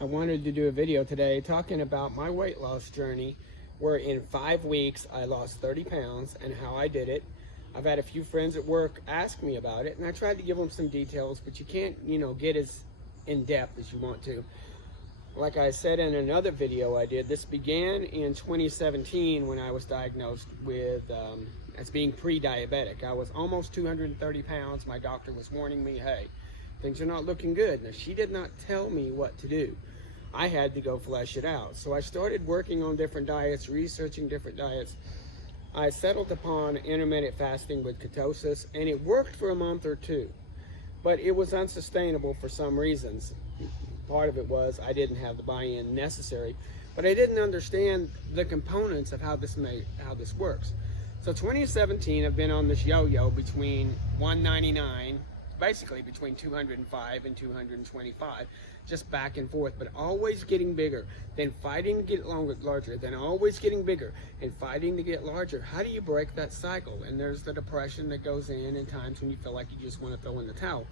I wanted to do a video today talking about my weight loss journey, where in 5 weeks I lost 30 pounds and how I did it. I've had a few friends at work ask me about it, and I tried to give them some details, but you can't, get as in depth as you want to. Like I said in another video I did, this began in 2017 when I was diagnosed with as being pre-diabetic. I was almost 230 pounds. My doctor was warning me, hey, things are not looking good. Now, she did not tell me what to do. I had to go flesh it out. So I started working on different diets, researching different diets. I settled upon intermittent fasting with ketosis, and it worked for a month or two, but it was unsustainable for some reasons. Part of it was I didn't have the buy-in necessary, but I didn't understand the components of how this works. So 2017, I've been on this yo-yo between 199, basically between 205 and 225, just back and forth, but always getting bigger, then fighting to get larger, then always getting bigger and fighting to get larger. How do you break that cycle? And there's the depression that goes in, and times when you feel like you just want to throw in the towel.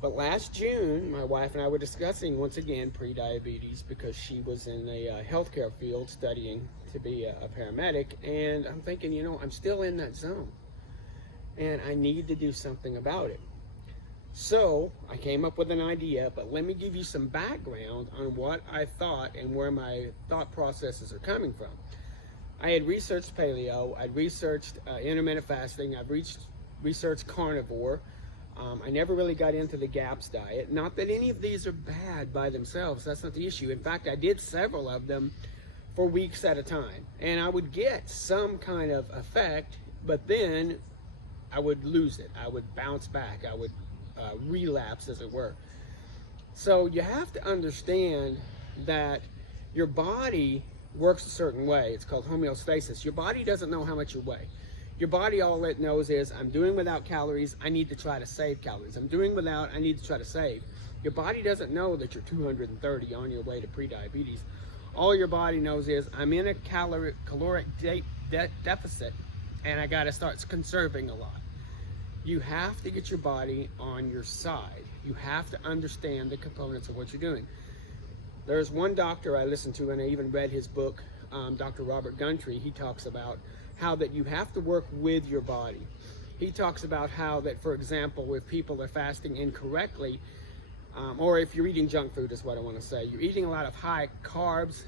But last June, my wife and I were discussing, once again, pre-diabetes, because she was in the healthcare field studying to be a paramedic. And I'm thinking, I'm still in that zone, and I need to do something about it. So I came up with an idea, but let me give you some background on what I thought and where my thought processes are coming from. I had researched paleo, I'd researched intermittent fasting, I've researched carnivore. I never really got into the GAPS diet. Not that any of these are bad by themselves, that's not the issue. In fact, I did several of them for weeks at a time, and I would get some kind of effect, but then I would lose it. I would bounce back, I would relapse, as it were. So you have to understand that your body works a certain way. It's called homeostasis. Your body doesn't know how much you weigh. Your body, all it knows is, I'm doing without calories, I need to try to save calories. I'm doing without, I need to try to save. Your body doesn't know that you're 230 on your way to pre-diabetes. All your body knows is, I'm in a caloric deficit, and I gotta start conserving a lot. You have to get your body on your side. You have to understand the components of what you're doing. There's one doctor I listened to, and I even read his book, Dr. Robert Gundry. He talks about how that you have to work with your body. He talks about how that, for example, if people are fasting incorrectly, or if you're eating junk food is what I want to say, you're eating a lot of high carbs,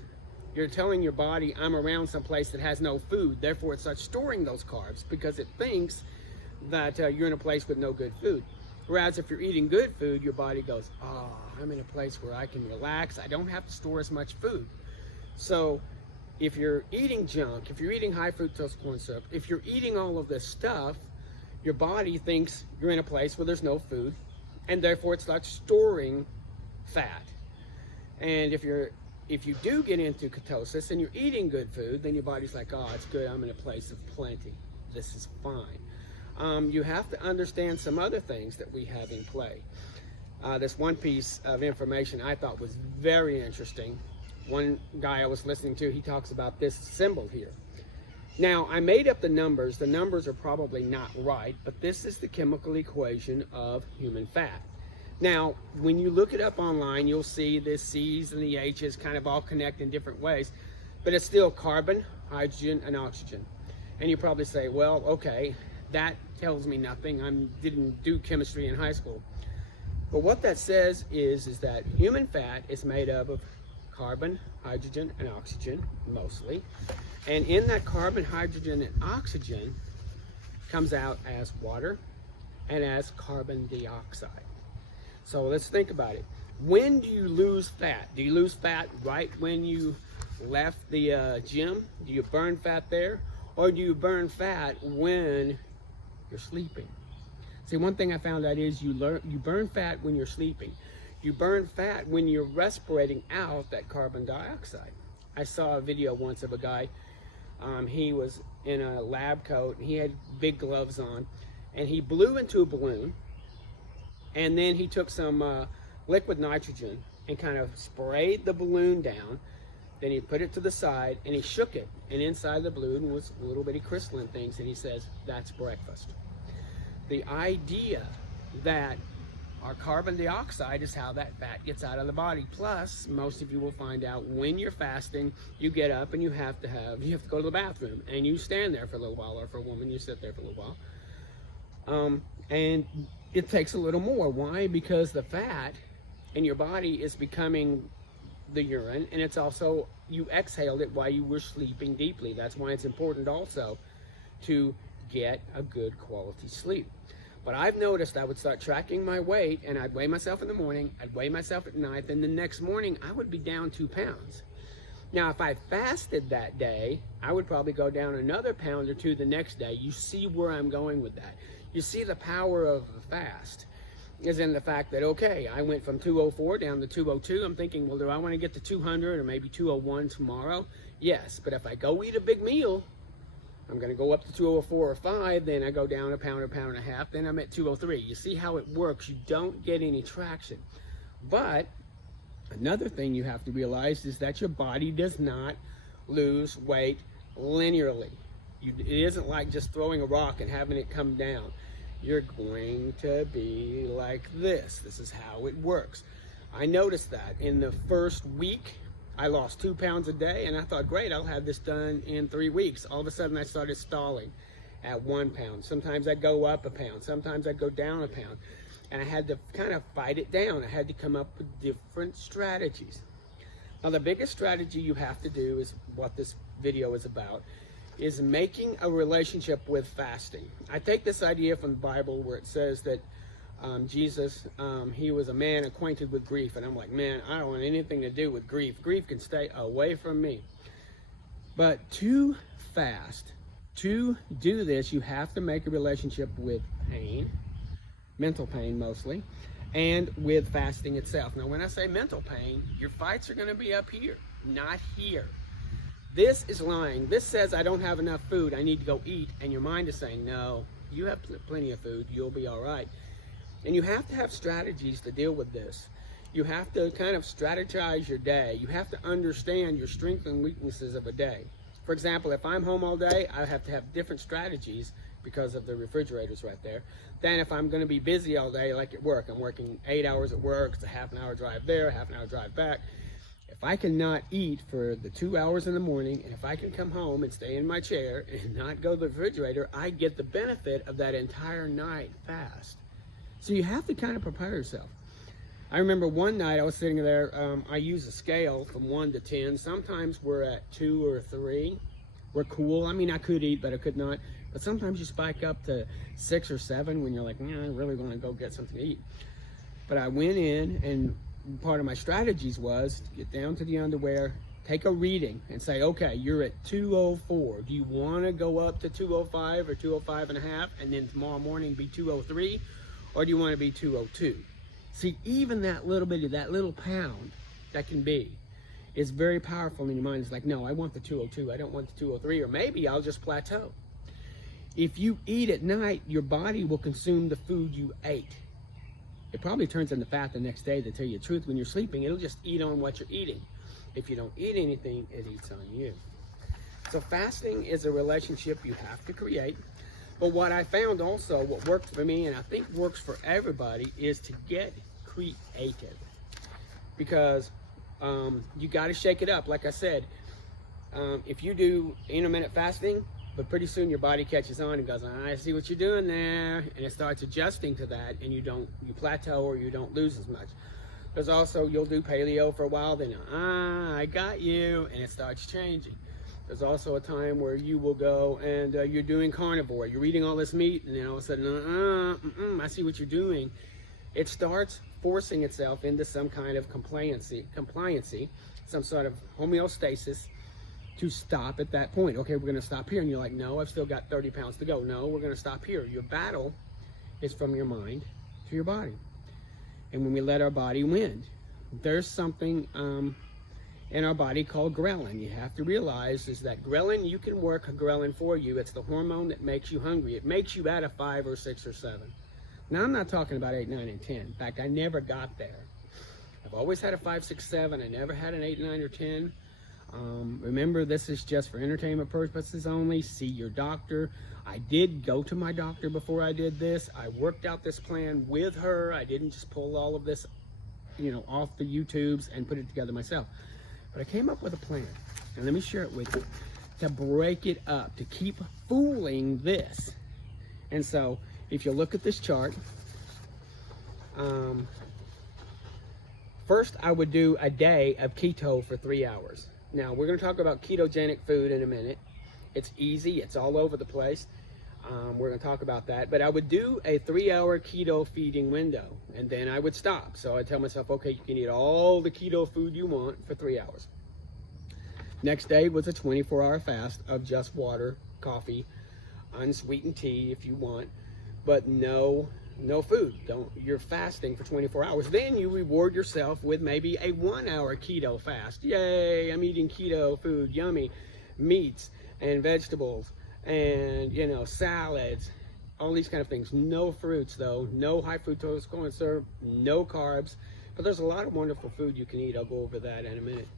you're telling your body, I'm around some place that has no food, therefore it starts storing those carbs because it thinks that you're in a place with no good food. Whereas if you're eating good food, your body goes, I'm in a place where I can relax, I don't have to store as much food. So if you're eating junk, if you're eating high fructose corn syrup, if you're eating all of this stuff, your body thinks you're in a place where there's no food, and therefore it starts storing fat. And if you do get into ketosis and you're eating good food, then your body's like, it's good, I'm in a place of plenty, this is fine. You have to understand some other things that we have in play. This one piece of information I thought was very interesting. One guy I was listening to, he talks about this symbol here. Now, I made up the numbers. The numbers are probably not right, but this is the chemical equation of human fat. Now, when you look it up online, you'll see the C's and the H's kind of all connect in different ways, but it's still carbon, hydrogen, and oxygen. And you probably say, well, okay, that tells me nothing. I didn't do chemistry in high school. But what that says is that human fat is made up of carbon, hydrogen, and oxygen, mostly. And in that carbon, hydrogen, and oxygen comes out as water and as carbon dioxide. So let's think about it. When do you lose fat? Do you lose fat right when you left the gym? Do you burn fat there? Or do you burn fat when you're sleeping? See, one thing I found out is you burn fat when you're sleeping. You burn fat when you're respirating out that carbon dioxide. I saw a video once of a guy, he was in a lab coat, he had big gloves on, and he blew into a balloon, and then he took some liquid nitrogen and kind of sprayed the balloon down. Then he put it to the side and he shook it, and inside the balloon was little bitty crystalline things, and he says, that's breakfast. The idea that Our carbon dioxide is how that fat gets out of the body. Plus, most of you will find out when you're fasting, you get up and you have to go to the bathroom, and you stand there for a little while, or for a woman, you sit there for a little while. And it takes a little more. Why? Because the fat in your body is becoming the urine, and it's also, you exhaled it while you were sleeping deeply. That's why it's important also to get a good quality sleep. But I've noticed I would start tracking my weight, and I'd weigh myself in the morning, I'd weigh myself at night, then the next morning I would be down 2 pounds. Now, if I fasted that day, I would probably go down another pound or 2 the next day. You see where I'm going with that. You see the power of the fast is in the fact that, okay, I went from 204 down to 202. I'm thinking, well, do I want to get to 200 or maybe 201 tomorrow? Yes, but if I go eat a big meal, I'm going to go up to 204 or 5, then I go down a pound and a half, then I'm at 203. You see how it works. You don't get any traction. But another thing you have to realize is that your body does not lose weight linearly. It isn't like just throwing a rock and having it come down. You're going to be like this. This is how it works. I noticed that in the first week, I lost 2 pounds a day, and I thought, great, I'll have this done in 3 weeks. All of a sudden, I started stalling at 1 pound. Sometimes I'd go up a pound. Sometimes I'd go down a pound. And I had to kind of fight it down. I had to come up with different strategies. Now, the biggest strategy you have to do is what this video is about, is making a relationship with fasting. I take this idea from the Bible where it says that Jesus, he was a man acquainted with grief. And I'm like, man, I don't want anything to do with grief. Grief can stay away from me. But to fast, to do this, you have to make a relationship with pain, mental pain mostly, and with fasting itself. Now, when I say mental pain, your fights are going to be up here, not here. This is lying. This says I don't have enough food. I need to go eat. And your mind is saying, no, you have plenty of food. You'll be all right. And you have to have strategies to deal with this. You have to kind of strategize your day. You have to understand your strengths and weaknesses of a day. For example, if I'm home all day, I have to have different strategies because of the refrigerators right there, than if I'm going to be busy all day like at work. I'm working 8 hours at work. It's a half an hour drive there, half an hour drive back. If I cannot eat for the 2 hours in the morning, and if I can come home and stay in my chair and not go to the refrigerator, I get the benefit of that entire night fast. So you have to kind of prepare yourself. I remember one night I was sitting there, I use a scale from 1 to 10. Sometimes we're at 2 or 3. We're cool. I mean, I could eat, but I could not. But sometimes you spike up to 6 or 7 when you're like, I really want to go get something to eat. But I went in, and part of my strategies was to get down to the underwear, take a reading, and say, okay, you're at 204. Do you want to go up to 205 or 205 and a half, and then tomorrow morning be 203? Or do you want to be 202? See, even that little bit of that little pound that can be is very powerful in your mind. It's like, no, I want the 202. I don't want the 203, or maybe I'll just plateau. If you eat at night, your body will consume the food you ate. It probably turns into fat the next day, to tell you the truth. When you're sleeping, it'll just eat on what you're eating. If you don't eat anything, it eats on you. So fasting is a relationship you have to create. But what I found also, what worked for me, and I think works for everybody, is to get creative. Because you got to shake it up. Like I said, if you do intermittent fasting, but pretty soon your body catches on and goes, I see what you're doing there, and it starts adjusting to that, and you plateau, or you don't lose as much. There's also, you'll do paleo for a while, then I got you, and it starts changing. There's also a time where you will go and you're doing carnivore. You're eating all this meat, and then all of a sudden, I see what you're doing. It starts forcing itself into some kind of compliancy, some sort of homeostasis to stop at that point. Okay, we're going to stop here. And you're like, no, I've still got 30 pounds to go. No, we're going to stop here. Your battle is from your mind to your body. And when we let our body win, there's something in our body called ghrelin. You have to realize is that ghrelin, you can work ghrelin for you. It's the hormone that makes you hungry. It makes you at a 5 or 6 or 7. Now, I'm not talking about 8, 9, and 10. In fact, I never got there. I've always had a 5, 6, 7. I never had an 8, 9, or 10. Remember, this is just for entertainment purposes only. See your doctor. I did go to my doctor before I did this. I worked out this plan with her. I didn't just pull all of this, off the YouTubes and put it together myself. But I came up with a plan, and let me share it with you, to break it up, to keep fooling this. And so, if you look at this chart, first I would do a day of keto for 3 hours. Now, we're going to talk about ketogenic food in a minute. It's easy. It's all over the place. We're going to talk about that. But I would do a 3-hour keto feeding window, and then I would stop. So I tell myself, okay, you can eat all the keto food you want for 3 hours. Next day was a 24-hour fast of just water, coffee, unsweetened tea if you want, but no food. You're fasting for 24 hours. Then you reward yourself with maybe a 1-hour keto fast. Yay, I'm eating keto food, yummy, meats and vegetables and salads, all these kind of things. No fruits though, no high fructose corn syrup, no carbs, but there's a lot of wonderful food you can eat. I'll go over that in a minute.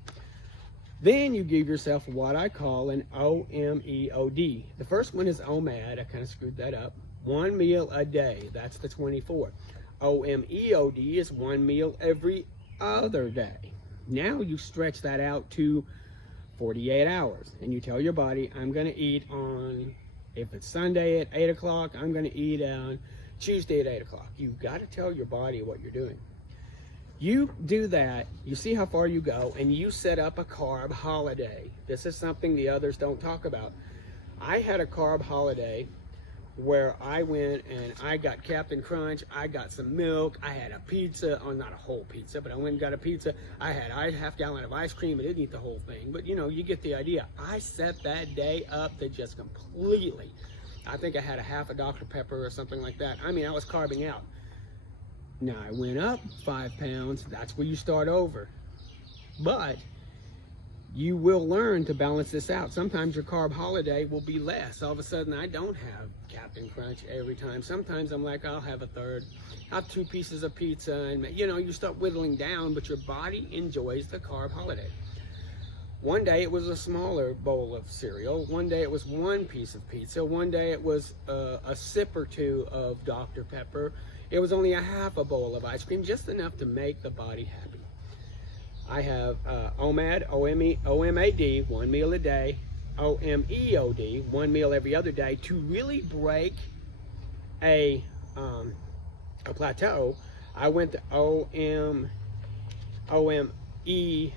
Then you give yourself what I call an OMEOD. The first one is OMAD. I kind of screwed that up. 1 meal a day. That's the 24. OMEOD is 1 meal every other day. Now you stretch that out to 48 hours. And you tell your body, I'm going to eat on, if it's Sunday at 8 o'clock, I'm going to eat on Tuesday at 8 o'clock. You've got to tell your body what you're doing. You do that, you see how far you go, and you set up a carb holiday. This is something the others don't talk about. I had a carb holiday where I went and I got Captain Crunch, I got some milk, I had a pizza, not a whole pizza, but I went and got a pizza. I had a half gallon of ice cream. I didn't eat the whole thing, but you get the idea. I set that day up to just completely, I think I had a half a Dr. Pepper or something like that. I mean, I was carbing out. Now I went up 5 pounds. That's where you start over. But you will learn to balance this out. Sometimes your carb holiday will be less. All of a sudden, I don't have Captain Crunch every time. Sometimes I'm like, I'll have a third. I'll have 2 pieces of pizza. And you start whittling down, but your body enjoys the carb holiday. One day it was a smaller bowl of cereal. One day it was 1 piece of pizza. One day it was a sip or 2 of Dr. Pepper. It was only a half a bowl of ice cream, just enough to make the body happy. I have OMAD, OMAD, 1 meal a day, OMEOD, 1 meal every other day, to really break a plateau. I went to OMEOTD.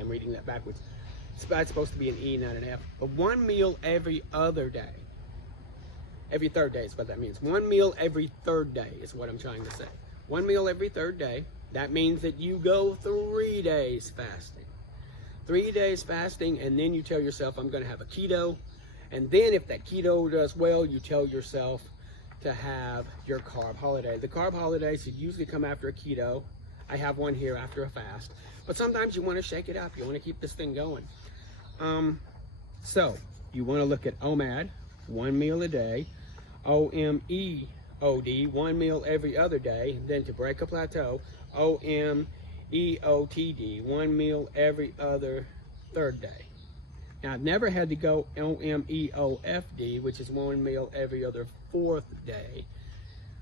I'm reading that backwards. It's supposed to be an E, not an F. But 1 meal every other day. Every third day is what that means. 1 meal every third day is what I'm trying to say. 1 meal every third day. That means that you go 3 days fasting. 3 days fasting, and then you tell yourself, I'm going to have a keto. And then if that keto does well, you tell yourself to have your carb holiday. The carb holidays usually come after a keto. I have one here after a fast. But sometimes you want to shake it up. You want to keep this thing going. So you want to look at OMAD, 1 meal a day. OMEOD, 1 meal every other day. Then to break a plateau, OMEOTD, 1 meal every other third day. Now, I've never had to go OMEOFD, which is 1 meal every other 4th day.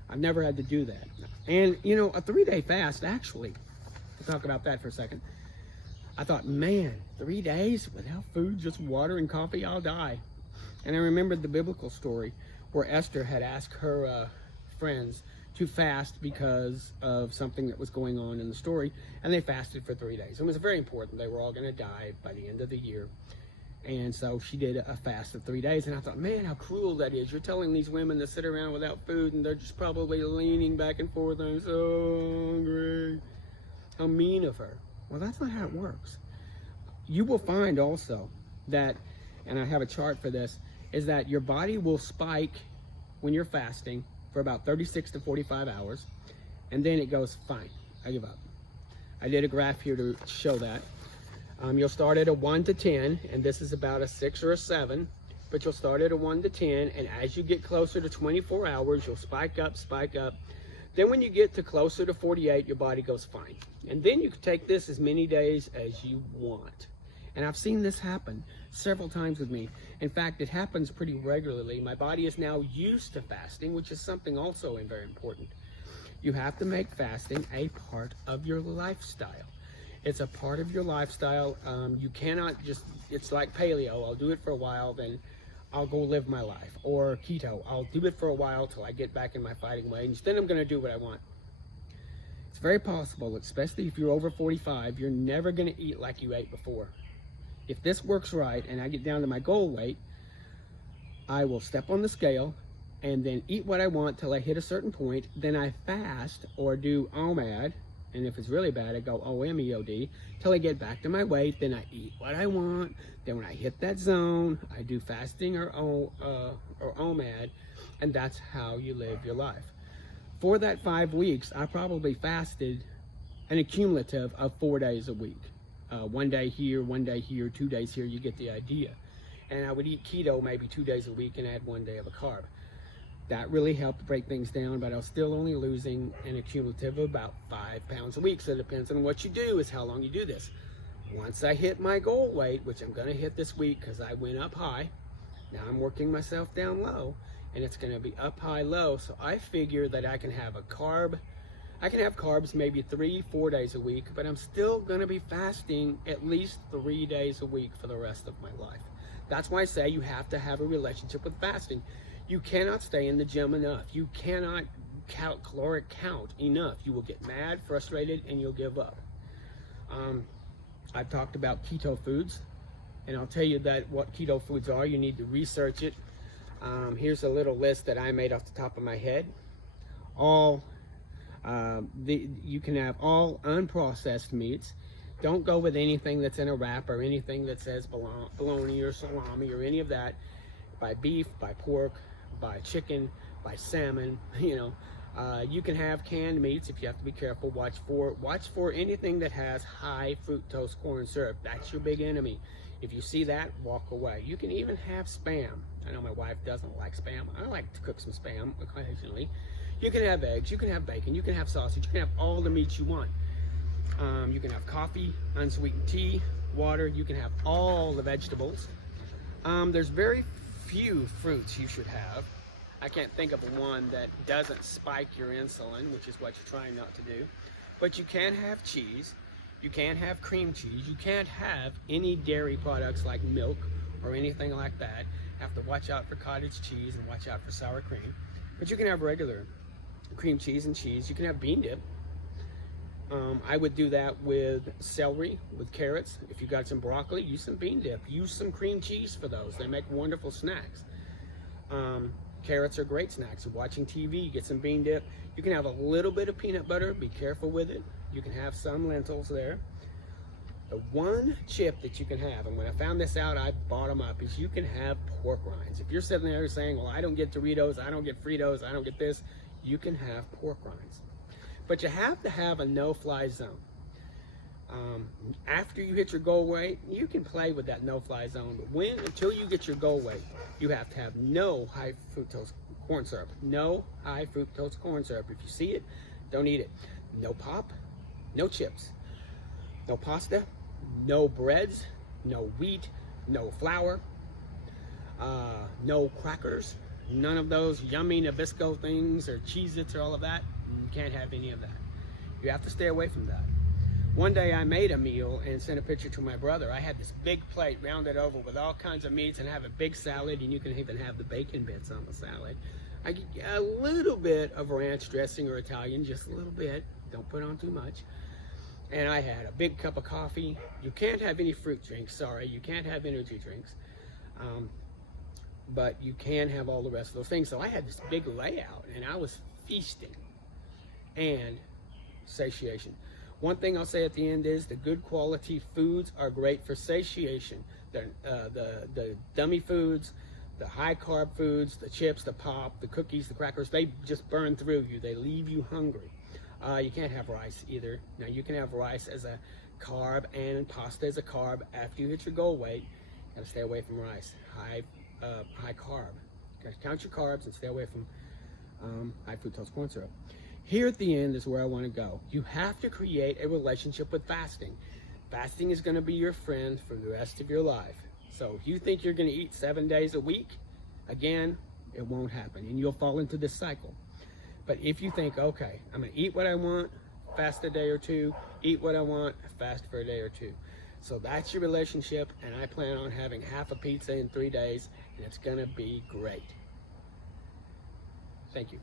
I've never had to do that. And, a 3-day fast, actually, we'll talk about that for a second. I thought, man, 3 days without food, just water and coffee, I'll die. And I remembered the biblical story where Esther had asked her friends to fast because of something that was going on in the story, and they fasted for 3 days. It was very important. They were all going to die by the end of the year. And so she did a fast of 3 days, and I thought, man, how cruel that is. You're telling these women to sit around without food, and they're just probably leaning back and forth, and I'm so hungry. How mean of her. Well, that's not how it works. You will find also that, and I have a chart for this, is that your body will spike when you're fasting for about 36 to 45 hours, and then it goes, fine, I give up. I did a graph here to show that. You'll start at a 1 to 10, and this is about a 6 or a 7, but you'll start at a 1 to 10, and as you get closer to 24 hours, you'll spike up. Then when you get to closer to 48, your body goes fine. And then you can take this as many days as you want. And I've seen this happen several times with me. In fact, it happens pretty regularly. My body is now used to fasting, which is something also very important. You have to make fasting a part of your lifestyle. It's a part of your lifestyle. You cannot just, it's like paleo. I'll do it for a while, then I'll go live my life. Or keto. I'll do it for a while till I get back in my fighting ways. Then I'm going to do what I want. It's very possible, especially if you're over 45, you're never going to eat like you ate before. If this works right and I get down to my goal weight, I will step on the scale and then eat what I want till I hit a certain point. Then I fast or do OMAD. And if it's really bad, I go OMEOD till I get back to my weight. Then I eat what I want. Then when I hit that zone, I do fasting or OMAD. And that's how you live your life. For that 5 weeks, I probably fasted an accumulative of 4 days a week. 1 day here, 1 day here, 2 days here, you get the idea. And I would eat keto maybe 2 days a week and add 1 day of a carb. That really helped break things down, but I was still only losing an accumulative of about 5 pounds a week. So it depends on what you do, is how long you do this. Once I hit my goal weight, which I'm gonna hit this week because I went up high, now I'm working myself down low, and it's gonna be up high, low. So I figure that I can have a carb. I can have carbs maybe 3-4 days a week, but I'm still gonna be fasting at least 3 days a week for the rest of my life. That's why I say you have to have a relationship with fasting. You cannot stay in the gym enough. You cannot caloric count enough. You will get mad, frustrated, and you'll give up. I've talked about keto foods, and I'll tell you that what keto foods are. You need to research it. Here's a little list that I made off the top of my head. You can have all unprocessed meats. Don't go with anything that's in a wrap or anything that says bologna or salami or any of that. By beef, by pork, by chicken, by salmon. You can have canned meats if you have to be careful. Watch for anything that has high fructose corn syrup. That's your big enemy. If you see that, walk away. You can even have Spam. I know my wife doesn't like Spam. I like to cook some Spam occasionally. You can have eggs, you can have bacon, you can have sausage, you can have all the meats you want. You can have coffee, unsweetened tea, water. You can have all the vegetables. There's very few fruits you should have. I can't think of one that doesn't spike your insulin, which is what you're trying not to do. But you can have cheese. You can't have cream cheese. You can't have any dairy products like milk or anything like that. Have to watch out for cottage cheese and watch out for sour cream. But you can have regular cream cheese and cheese. You can have bean dip. I would do that with celery, with carrots. If you got some broccoli, use some bean dip. Use some cream cheese for those. They make wonderful snacks. Carrots are great snacks. You're watching TV, get some bean dip. You can have a little bit of peanut butter. Be careful with it. You can have some lentils there. The one chip that you can have, and when I found this out, I bought them up, is you can have pork rinds. If you're sitting there saying, well, I don't get Doritos, I don't get Fritos, I don't get this, you can have pork rinds. But you have to have a no-fly zone. After you hit your goal weight, you can play with that no-fly zone. But until you get your goal weight, you have to have no high fructose corn syrup. No high fructose corn syrup. If you see it, don't eat it. No pop, no chips, no pasta, no breads, no wheat, no flour, no crackers, none of those yummy Nabisco things or Cheez-Its or all of that. You can't have any of that. You have to stay away from that. One day I made a meal and sent a picture to my brother. I had this big plate rounded over with all kinds of meats and have a big salad, and you can even have the bacon bits on the salad. I get a little bit of ranch dressing or Italian, just a little bit. Don't put on too much. And I had a big cup of coffee. You can't have any fruit drinks, sorry. You can't have energy drinks. But you can have all the rest of those things. So I had this big layout, and I was feasting and satiation. One thing I'll say at the end is the good quality foods are great for satiation. The dummy foods, the high carb foods, the chips, the pop, the cookies, the crackers, they just burn through you. They leave you hungry. You can't have rice either. Now you can have rice as a carb and pasta as a carb. After you hit your goal weight, you gotta stay away from rice. High carb. You gotta count your carbs and stay away from high fructose corn syrup. Here at the end is where I want to go. You have to create a relationship with fasting. Fasting is going to be your friend for the rest of your life. So if you think you're going to eat 7 days a week, again, it won't happen, and you'll fall into this cycle. But if you think, okay, I'm going to eat what I want, fast a day or two, eat what I want, fast for a day or two. So that's your relationship, and I plan on having half a pizza in 3 days, and it's going to be great. Thank you.